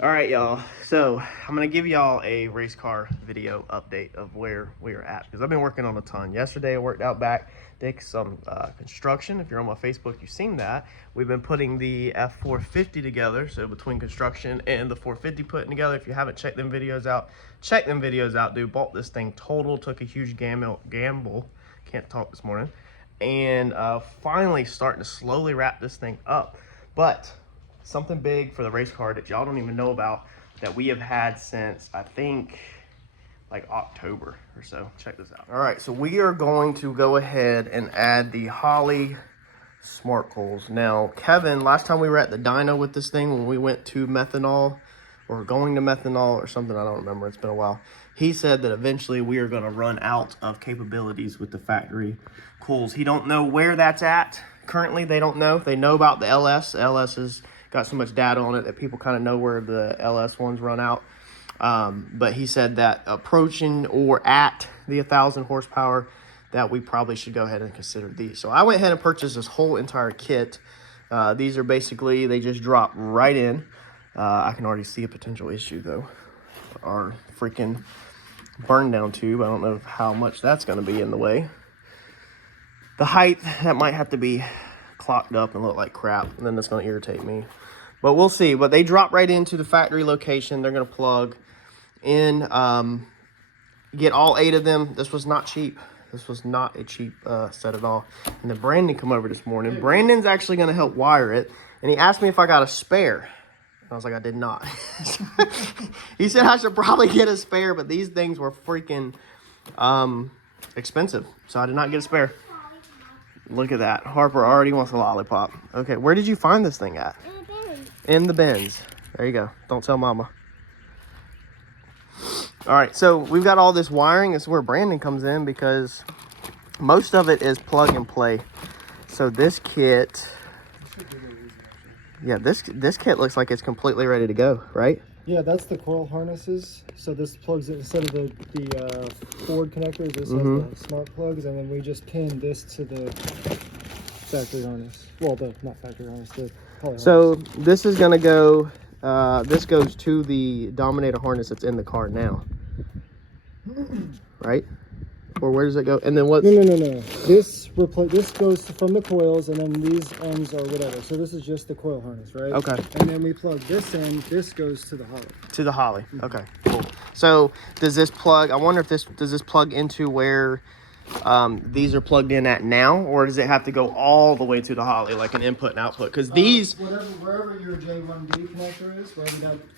All right, y'all. So I'm gonna give y'all a race car video update of where we are at because I've been working on a ton. Yesterday I worked out back, did some construction. If you're on my Facebook, you've seen that. We've been putting the F450 together. So between construction and the 450 putting together, if you haven't checked them videos out, check them videos out, dude. Bought this thing total, took a huge gamble. Can't talk this morning, and finally starting to slowly wrap this thing up, but something big for the race car that y'all don't even know about that we have had since I think like October or so. Check this out. All right, so we are going to go ahead and add the Holley smart coils. Now, Kevin, last time we were at the dyno with this thing, when we went to methanol or going to methanol or something, I don't remember, it's been a while. He said that eventually we are gonna run out of capabilities with the factory coils. He don't know where that's at. Currently, they don't know. They know about the LS. The LS has got so much data on it that people kind of know where the LS ones run out. But he said that approaching or at the 1,000 horsepower, that we probably should go ahead and consider these. So I went ahead and purchased this whole entire kit. These are basically, they just drop right in. I can already see a potential issue though. Our freaking burn down tube. I don't know how much that's going to be in the way. The height, that might have to be clocked up and look like crap, and then that's going to irritate me. But we'll see. But they drop right into the factory location. They're going to plug in, get all 8 of them. This was not cheap. This was not a cheap set at all. And then Brandon come over this morning. Brandon's actually going to help wire it, and he asked me if I got a spare. I was like, I did not. He said I should probably get a spare, but these things were freaking expensive, so I did not get a spare. Look at that. Harper already wants a lollipop. Okay, where did you find this thing at? In the bins. In the bins. There you go. Don't tell mama. All right, so we've got all this wiring. This is where Brandon comes in because most of it is plug and play. So this kit, yeah, this kit looks like it's completely ready to go, right? Yeah, that's the coil harnesses. So this plugs it instead of the Ford connectors. This has the smart plugs, and then we just pin this to the factory harness. Well, the not factory harness, the Holley So harness. this is gonna go. This goes to the Dominator harness that's in the car now, right? Or where does it go? And then what? No. This goes from the coils, and then these ends or whatever. So this is just the coil harness, right? Okay. And then we plug this in. This goes to the Holley. To the Holley. Okay, cool. So does this plug? I wonder if does this plug into where these are plugged in at now, or does it have to go all the way to the Holley, like an input and output? Because these, wherever your J1D connector is,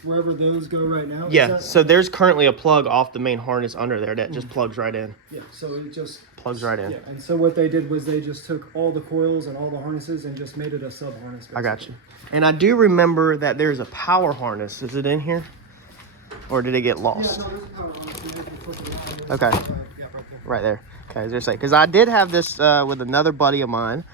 wherever those go right now. yeah. So there's currently a plug off the main harness under there that just plugs right in. Yeah. So it just Plugs right in. Yeah. And so what they did was they just took all the coils and all the harnesses and just made it a sub harness. I got you. And I do remember that there's a power harness. Is it in here, or did it get lost? Yeah, no, there's a power harness. You can flip it around. Okay. Yeah, right there. Right there. Okay, I was just saying, because I did have this with another buddy of mine,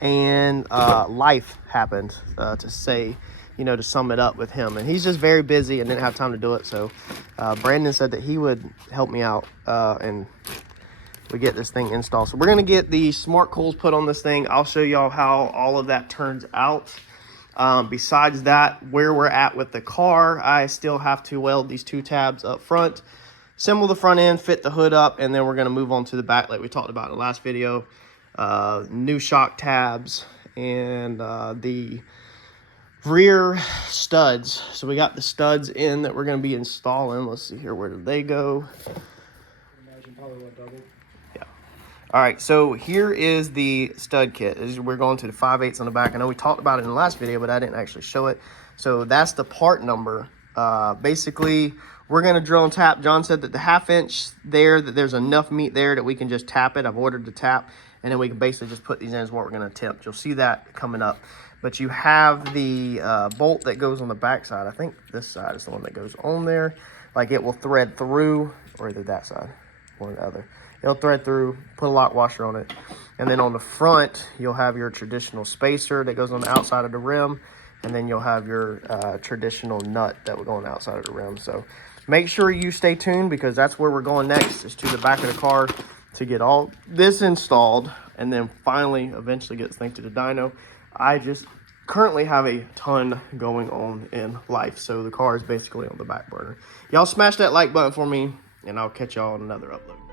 and life happened to say, to sum it up with him, and he's just very busy and didn't have time to do it. So Brandon said that he would help me out, and we get this thing installed. So we're gonna get the smart coils put on this thing. I'll show y'all how all of that turns out. Besides that, where we're at with the car, I still have to weld these 2 tabs up front, assemble the front end, fit the hood up, and then we're going to move on to the back like we talked about in the last video. New shock tabs and the rear studs. So we got the studs in that we're going to be installing. Let's see here, where did they go? Imagine probably what double. Yeah. All right, so here is the stud kit. We're going to the 5/8 on the back. I know we talked about it in the last video, but I didn't actually show it. So that's the part number. Basically, we're going to drill and tap. John said that the 1/2 inch there, that there's enough meat there that we can just tap it. I've ordered the tap, and then we can basically just put these in is what we're going to attempt. You'll see that coming up. But you have the bolt that goes on the back side. I think this side is the one that goes on there. Like it will thread through, or either that side or the other. It'll thread through, put a lock washer on it. And then on the front, you'll have your traditional spacer that goes on the outside of the rim. And then you'll have your traditional nut that will go on the outside of the rim. So make sure you stay tuned, because that's where we're going next, is to the back of the car to get all this installed, and then finally eventually get this thing to the dyno. I just currently have a ton going on in life, so the car is basically on the back burner. Y'all smash that like button for me, and I'll catch y'all on another upload.